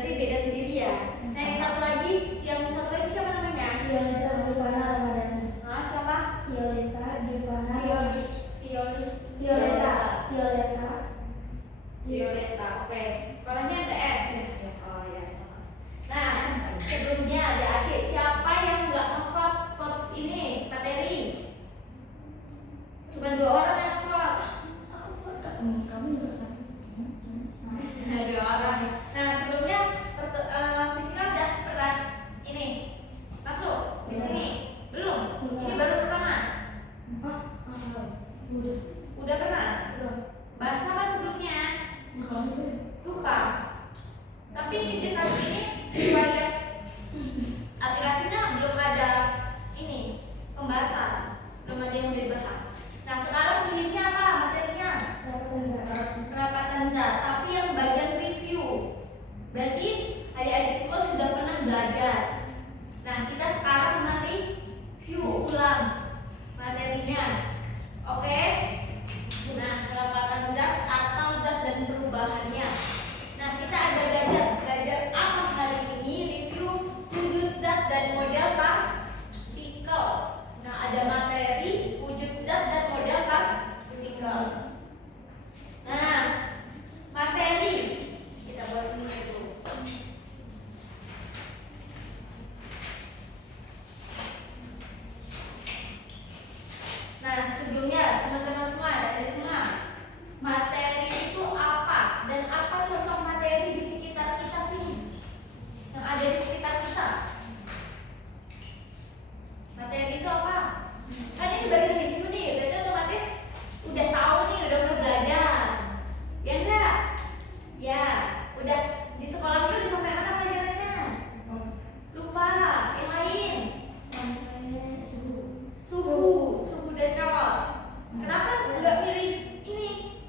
berarti beda sendiri ya. Nah yang satu lagi siapa namanya? Violeta Divana Ramadhani. Ah, siapa? Violeta Divana. Violeta. Oke. Sekolahnya ada S ya? Oh ya sama. Nah sebelumnya adik-adik siapa yang nggak nge-vote ini materi? Cuma 2 orang yang nge-vote. Kamu juga kan? Nah, 2 orang. Nah sebelumnya fisika udah pernah ini masuk di sini belum? Ini baru pertama. Udah pernah? Bahasa apa sebelumnya? Lupa. Tapi dekat ini pada aplikasinya belum ada ini pembahasan, belum ada yang dibahas. Nah sekarang pilihnya apa materinya? Perapatan zat, tapi yang bagian review. Berarti adik-adik semua sudah pernah belajar. Nah kita sekarang nanti review ulang materinya. Oke? Nah perapatan zat atau zat dan perubahannya. Nah kita ada belajar apa hari ini? Review wujud zat dan model partikel. Nah ada materi, wujud zat dan model partikel. Nah materi kita buat ini dulu. Nah sebelumnya teman-teman semua, ada semua, materi itu apa dan apa contoh materi di sekitar kita sini yang ada di sekitar kita? Materi itu apa? Kan ini bagian review nih, berarti otomatis udah tahu nih, udah pernah belajar, ya enggak? Ya, udah di sekolahnya udah sampai mana pelajarannya? Lupa, yang lain? Suhu dan kawal. Kenapa nggak pilih ini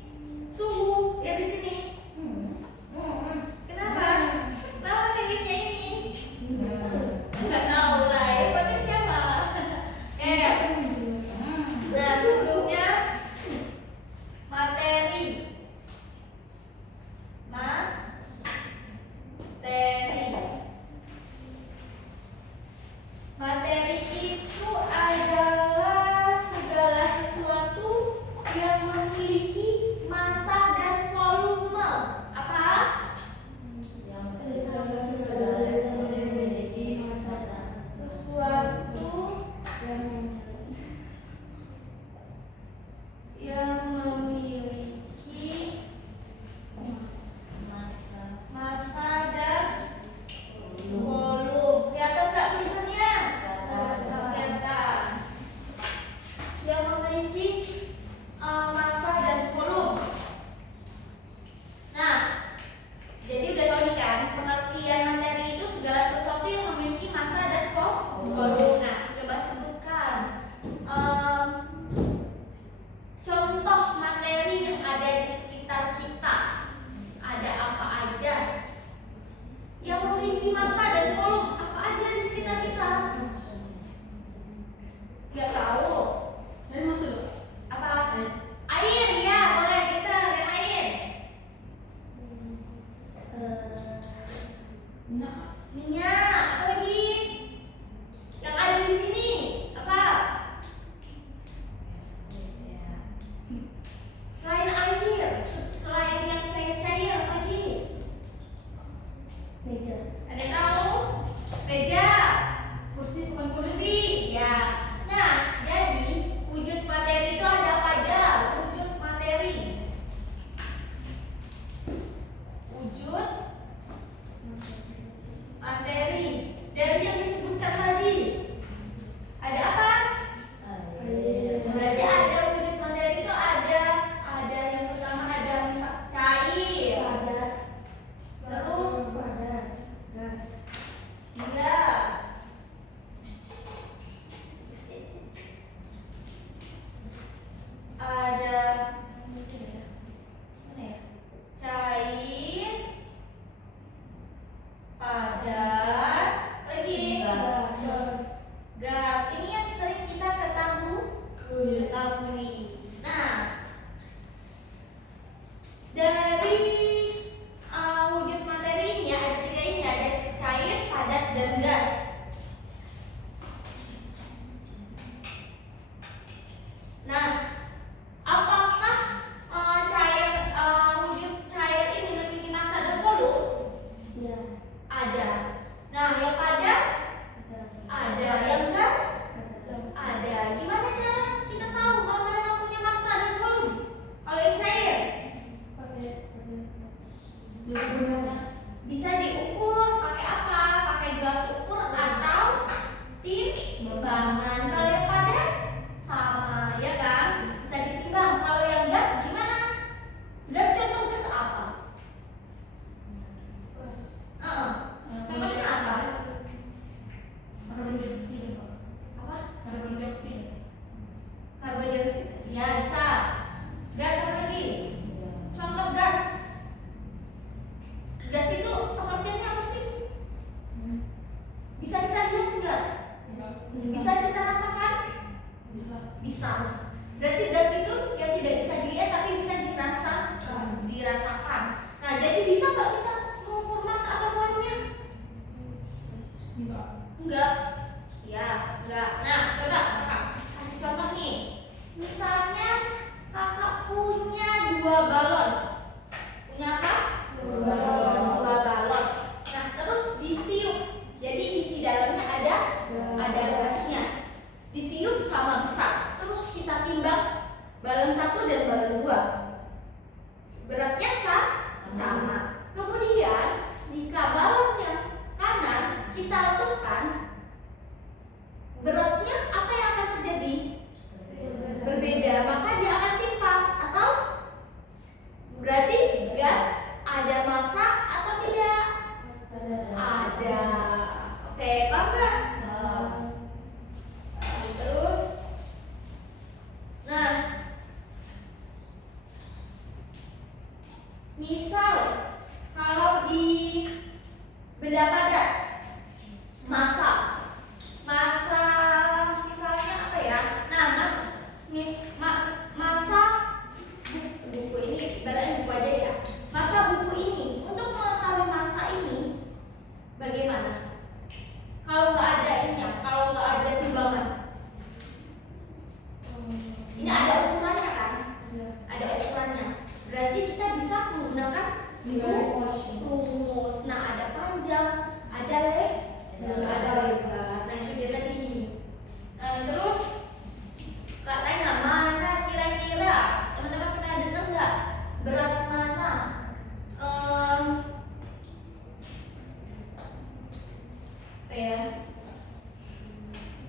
suhu ya di sini? Kenapa? Kenapa pilihnya ini? Nggak tahu lah. Ya berarti siapa? Nah sebelumnya materi itu adalah segala sesuatu yang memiliki massa dan volume. Apa? Sesuatu yang memiliki massa dan volume. Kelihatan nggak tulisannya? Kelihatan. Yang memiliki massa dan volume. Nah, jadi udah tahu nih kan pengertian materi itu segala sesuatu yang memiliki massa dan volume. Nah, coba sebutkan contoh materi yang ada di sekitar kita. Ada apa aja yang memiliki massa dan volume? Apa aja di sekitar kita? Gak tahu. Apa? Air ya, boleh kita yang lain. Minyak, apa lagi? Yang ada di sini apa? Selain air, selain yang cair-cair apa lagi? Ada yang tahu? Meja. Kursi, ya. Nah, jadi wujud materi itu ada apa aja? Wujud materi. Wujud materi dari yang disebutkan tadi. Ada apa? Berarti ada wujud materi itu ada yang pertama ada misal cair. Terus iya. Ada mana ya? Cair, padat, lagi gas. Ini yang sering kita ketahui. Nah, dari wujud materi ini ada 3 Ada. Nah, yang padat ada, yang gas ada. Gimana cara kita tahu kalau mereka punya massa dan volume? Kalau yang cair bisa diukur pakai apa? Pakai gelas ukur atau timbangan. Kalau yang padat sama, ya kan? Bisa ditimbang. Kalau yang gas gimana? Gas, contoh gas apa? Contohnya apa? Apa? Karbon dioksida. Ya, bisa. Gas apa lagi? Contoh gas. Gas itu pengertiannya apa sih? Bisa kita lihat enggak? Bisa kita rasakan? Bisa. Berarti gas itu yang tidak bisa dilihat tapi bisa dirasakan. Nah, jadi bisa nggak kita mengukur massa atau volumenya? Enggak. Ya, enggak. Nah, coba kakak kasih contoh nih. Misalnya kakak punya 2 balon. Punya apa? 2 balon. Nah, terus ditiup. Jadi isi dalamnya ada gasnya. Ditiup sama besar. Terus kita timbang balon 1 dan balon 2. Beratnya sama. Kemudian jika balon yang kanan kita letuskan, beratnya apa yang akan terjadi? Berbeda, maka dia akan timpang. Atau berarti gas ada massa atau tidak? Ada. Oke, paham nggak? Terus, nah, misal kalau di benda padat, massa misalnya apa ya? Nah, massa buku ini, ibaratnya buku aja ya. Massa buku ini, untuk mengetahui massa ini bagaimana? Kalau nggak ada ininya, kalau nggak ada timbangan, ini ada ukurannya kan? Ada ukurannya. Berarti kita bisa menggunakan rumus. Nah, ada panjang, ada lebar. Nah, itu dia tadi. Terus Kak tanya, mana kira-kira teman-teman pernah dengar nggak berat mana? Apa ya?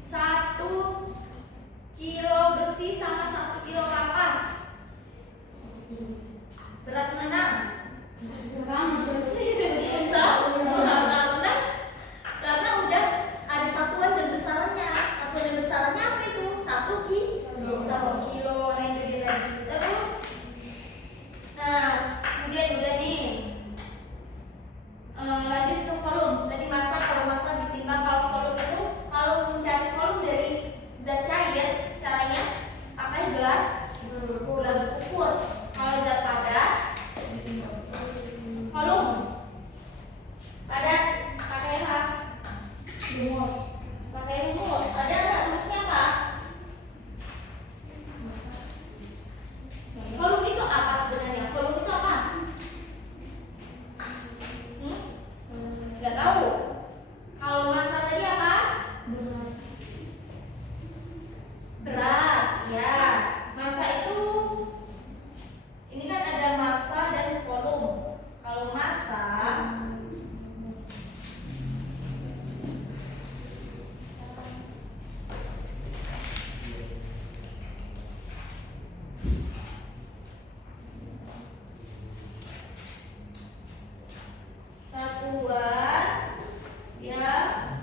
1 kilo besi sama 1 kilo kapas. Berat mana? Karena udah ada satuan dan besarannya. Satuan dan besarannya apa itu? 1 kilo. Nah, itu dia tadi. Terus, nah, kemudian udah nih. Lanjut ke volume. Tadi massa, kalau massa ditimbang. Kalau volume itu, kalau mencari volume dari zat cair, caranya pakai gelas ukur. Kalau zat padat, volume padat pakai apa? Pakai rumus. Ada nggak rumusnya apa? Volume itu apa sebenarnya? Volume itu apa? Nggak tahu. Kalau massa tadi apa? Berat. Ya, massa itu ini kan ada massa dan volume. Kalau massa satuan yang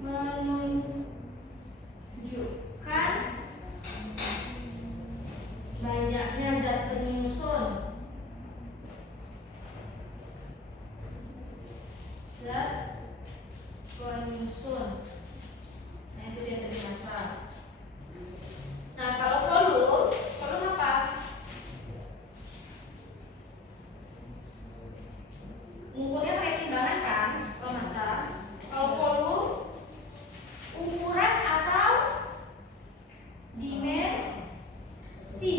menunjukkan banyaknya zat penyusun. Nah, itu dia dari massa. Nah, kalau volume apa? Ukurnya pakai timbangan kan? Kalau massa. Kalau volume ukuran atau dimensi.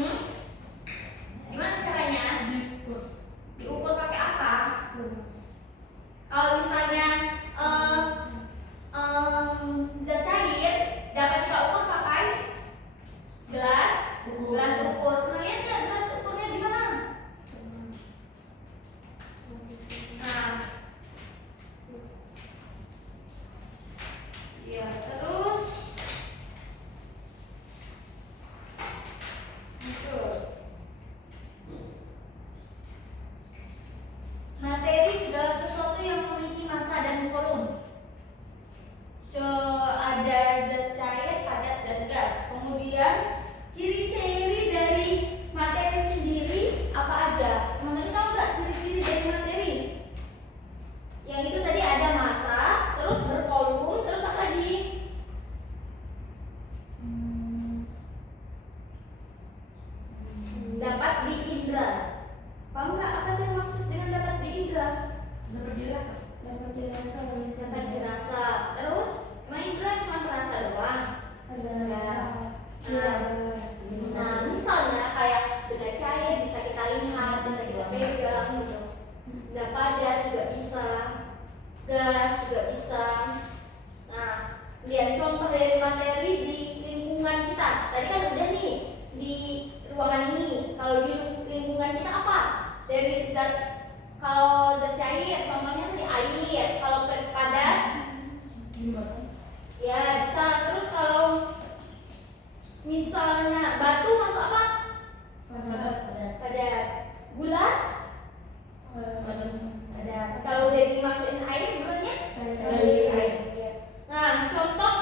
Hmm? Gimana caranya? Diukur pakai apa? Kalau misalnya zat cair dapat kita ukur pakai gelas ukur. Pernah lihat nggak gelas ukurnya di mana? Nah, ya terus itu materi segala sesuatu yang memiliki massa dan volume. Ada zat cair, padat, dan gas. Kemudian ciri-ciri dari materi sendiri apa aja? Teman-teman tahu nggak ciri-ciri dari materi? Yang itu tadi ada massa, terus bervolume, terus apa lagi? Dapat diindra. Paham nggak apa yang maksud dengan dapat diindra? Dapat dirasa. Dapat dirasa. Terus emang indra cuma perasa doang? Ada Nah, nah, misalnya kayak benda cair bisa kita lihat, bisa kita pegang gitu. Benda padat juga bisa, gas juga bisa. Nah, lihat contoh dari materi di lingkungan kita. Tadi kan udah nih di ruangan ini. Kalau di lingkungan kita apa? Dari zat, kalau zat cair contohnya tadi air. Kalau padat ya bisa. Terus kalau misalnya batu masuk apa? Padat. Gula? Padat. Kalau udah dimasukin air gulanya? Air. Nah, contoh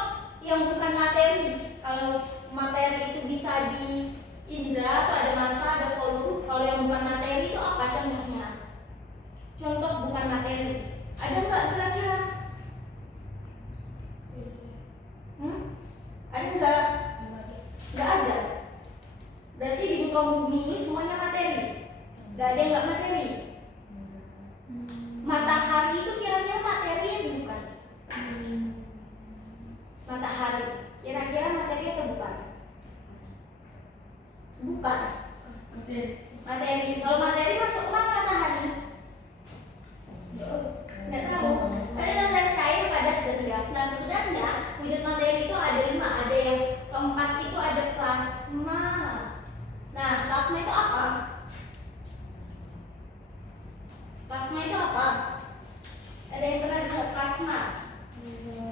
yang bukan materi. Kalau materi itu bisa diindra atau ada massa, ada volume. Kalau yang bukan materi itu apa contohnya? Contoh bukan materi. Ada nggak kira-kira? Ada nggak? Nggak ada. Berarti di muka bumi ini semuanya materi. Nggak ada yang nggak materi. Matahari itu kira-kira materi atau bukan? Matahari kira-kira materi atau bukan? Bukan. Materi. Kalau materi masuk ke mana matahari? Nggak tahu. Ada cair, padat, dan gas. Nah, sebenarnya wujud materi itu ada 5. Ada yang keempat itu ada plasma. Nah, plasma itu apa? Plasma itu apa? Ada yang pernah lihat plasma?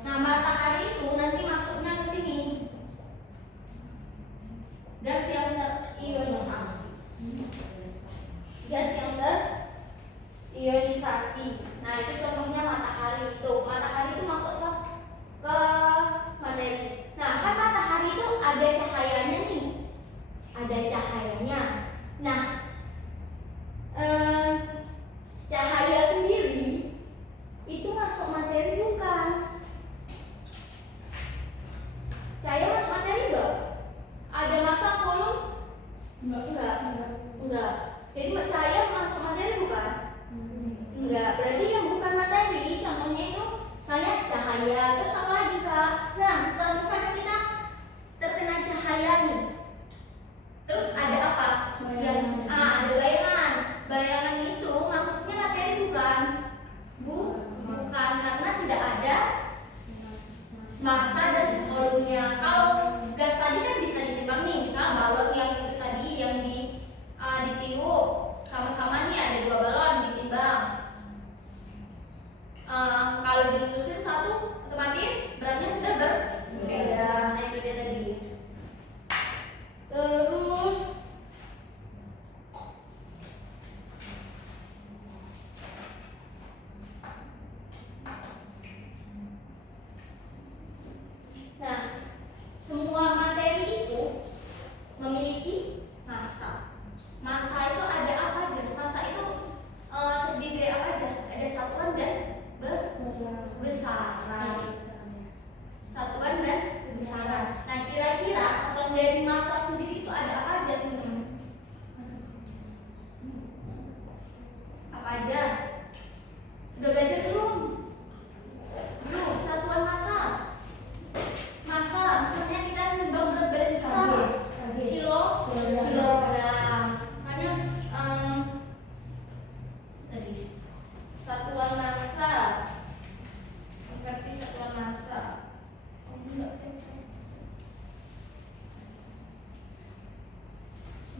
Nah, matahari itu nanti masuknya ke sini. Gas yang terionisasi. Gas yang terionisasi. Nah, itu contohnya matahari itu. Matahari itu masuk ke materi. Nah, kan matahari itu ada cahayanya nih. Ada cahayanya. Nah, cahaya sendiri itu masuk materi bukan? Cahaya masuk materi enggak? Ada massa volume? Enggak. Jadi cahaya masuk materi bukan? Enggak. Berarti yang bukan materi, contohnya itu misalnya cahaya. Terus apa lagi Kak? Nah, setelah misalnya kita terkena cahaya nih, terus ada apa? Ada bayangan. Bayangan itu masuknya materi bukan? Bukan, karena tidak ada massa dan volumenya. Kalau gas tadi kan bisa ditimbang nih, misalnya balon yang itu tadi yang ditiup, sama-sama nih ada 2 balon ditimbang. Kalau diletusin satu, otomatis beratnya sudah berbeda. Nah, itu dia tadi. Terus nah, semua materi itu memiliki massa. Massa itu ada apa aja? Massa itu terdiri dari apa aja? Ada satuan dan besaran. Satuan dan besaran. Nah, kira-kira satuan dari massa sendiri itu ada apa aja, teman-teman? Apa aja? Udah belajar belum? Belum. Satuan massa. Massa, misalnya kita nimbang berat badan kita, kilogram.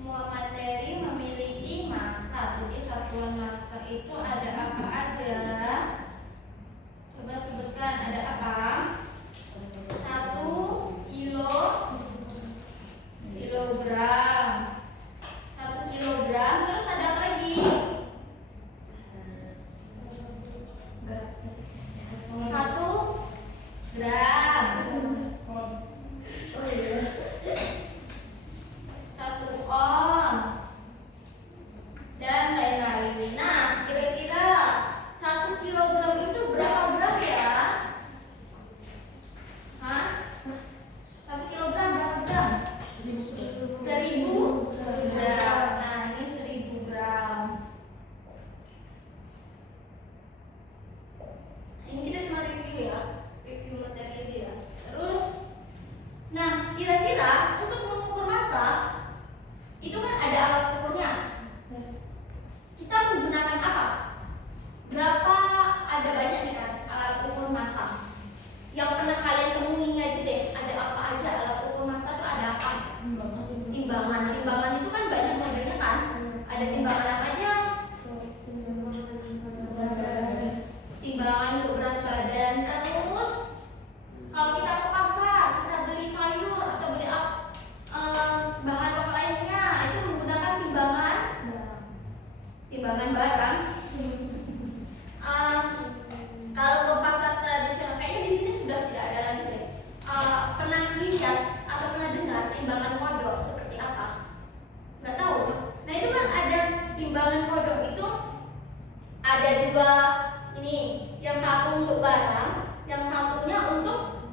semua materi memiliki massa. Jadi satuan massa itu ada apa aja? Coba sebutkan ada apa? 1 kilogram. 1 kilogram. Terus ada apa lagi? 1 gram. 1 ons dan lain-lain. Nah, kira-kira 1 kilogram itu berapa gram ya? Hah? 1 kilogram berapa gram? 1000 gram. Nah, ini 1000 gram. Ini kita cuma review ya, review materi aja ya. Terus, nah kira-kira untuk mengukur massa itu kan ada alat ukurnya. Kita menggunakan apa? Berapa ada banyak nih kan alat ukur massa. Yang pernah kalian temui aja deh. Ada apa aja alat ukur massa tuh ada apa? Timbangan. Timbangan itu kan banyak modelnya kan. Ada timbangan apa aja? Timbangan untuk berat badan. Terus kalau kita ke pasar, kita beli sayur atau beli bahan pokok lainnya, itu menggunakan timbangan barang. Kalau ke pasar tradisional, kayaknya di sini sudah tidak ada lagi deh. Pernah lihat atau pernah dengar timbangan kodok seperti apa? Nggak tahu. Nah itu kan ada timbangan kodok itu ada 2 ini, yang satu untuk barang, yang satunya untuk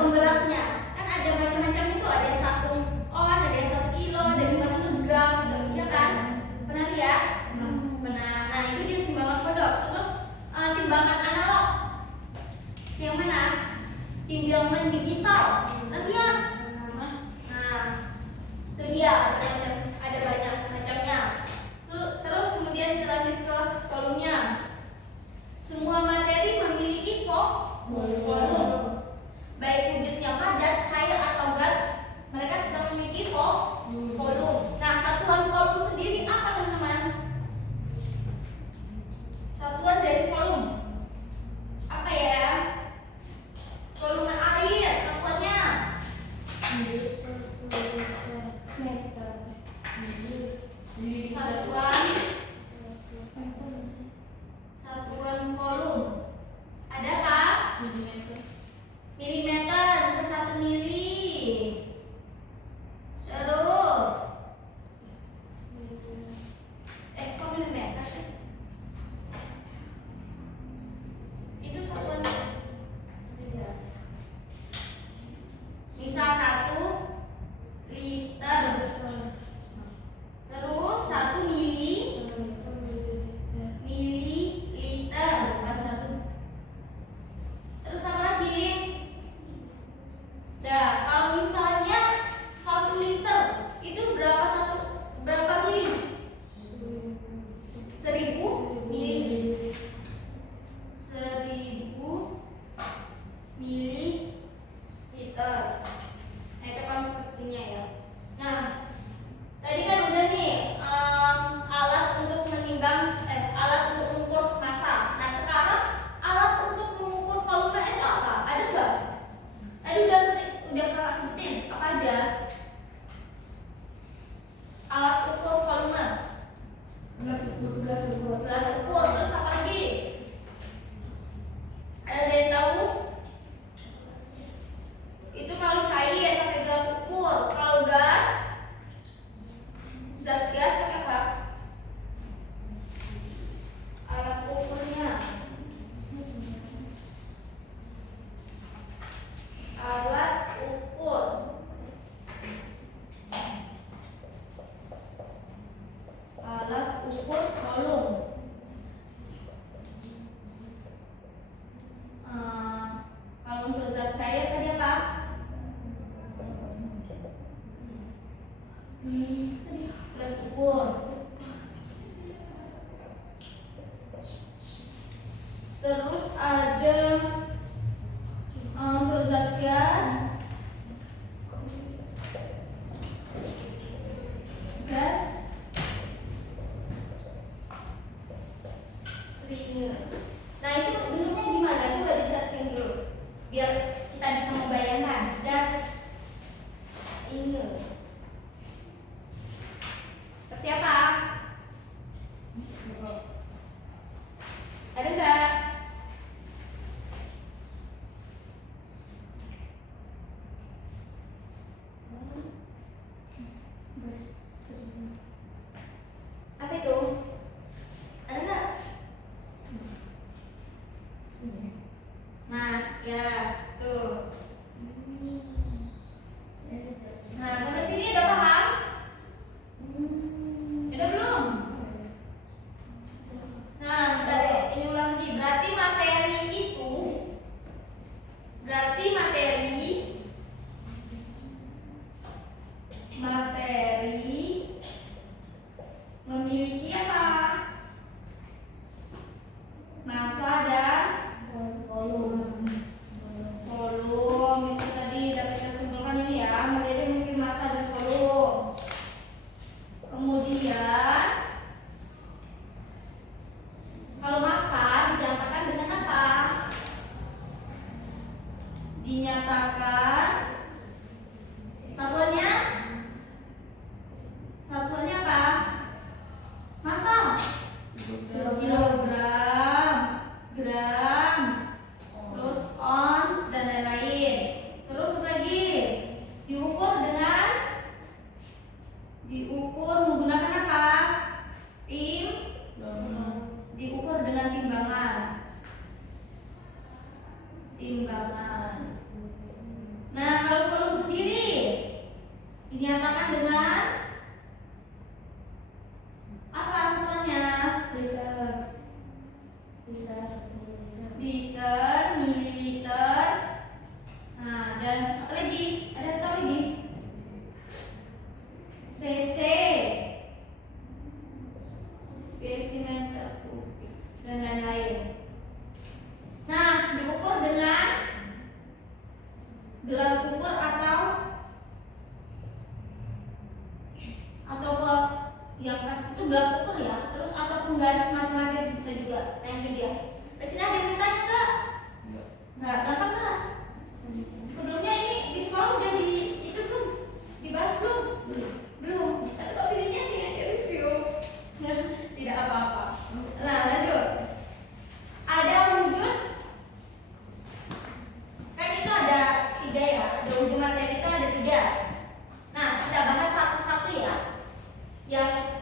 pemberatnya. Kan ada macam-macam itu, ada yang 1 on, ada yang 1 kilo, ada yang 500 gram gitu, ya kan? Pernah lihat? Pernah. Nah itu dia timbangan kodok. Terus timbangan analog, yang mana? Timbangan digital. Pernah lihat? Nah itu dia, ada banyak macamnya. Terus kemudian lanjut ke volumenya. Semua materi memiliki volume. Baik wujudnya padat, cair atau gas, mereka tetap memiliki volume. Nah, satuan volume sendiri apa teman-teman? Satuan dari volume apa ya? Volume air, satuannya satuan volume. Ada apa? Milimeter, bisa 1 mili. Terus kok milimeter sih? Itu satuan bisa 1 liter. Terus 1 mililiter, bukan 1. Terus apa lagi? Nah, kalau misalnya 1 liter itu berapa mili? 1000 mili. 1000 mililiter. Nah, itu konversinya ya. Nah, tadi kan udah nih alat untuk alat untuk mengukur massa. Nah, sekarang alat untuk mengukur volume itu apa? Ada nggak? Tadi udah kakak sebutin apa aja? Alat ukur volume. Gelas ukur. Terus apa lagi? Ada yang tahu? Itu kalau cair pakai gelas ukur. Kalau gas, zat gas pakai apa? Alat ukurnya. Alat ukur. Alat ukur volume. Kalau untuk zat cair tadi apa? Gelas ukur. Terus ada untuk zat gas Apa itu? Ada nggak? Nah, ya, tuh. Nah, sampai sini udah paham? Udah belum? Nah, bentar deh, ini ulang lagi. Berarti materi memiliki apa? Massa dan volume. Itu tadi dapat kita simpulkan ini ya, materi memiliki massa dan volume. Kemudian kalau massa dinyatakan dengan apa? Dinyatakan satuannya apa? Massa, kilogram, gram, terus ons dan lain-lain. Terus apa lagi? Diukur menggunakan apa? Diukur dengan timbangan. Nah, kalau volume sendiri dinyatakan dengan apa satuannya? Liter, mililiter. Nah, dan apa lagi? Ada apa lagi? cc, desimeter kubik dan lain-lain. Nah, diukur dengan gelas ukur atau yang pas itu gelas ukur ya. Terus ataupun garis matematis bisa juga. Nah, ini dia. Di sini ada yang ditanya nggak? Nggak, gampang nggak? Sebelumnya ini di sekolah udah itu belum dibahas belum? Belum. Tapi kok pilihnya nih di review? Tidak apa-apa. Nah, lanjut. Ada wujud. Kan itu ada 3 ya. Ada wujud materi itu ada 3. Nah, kita bahas satu-satu ya. Yang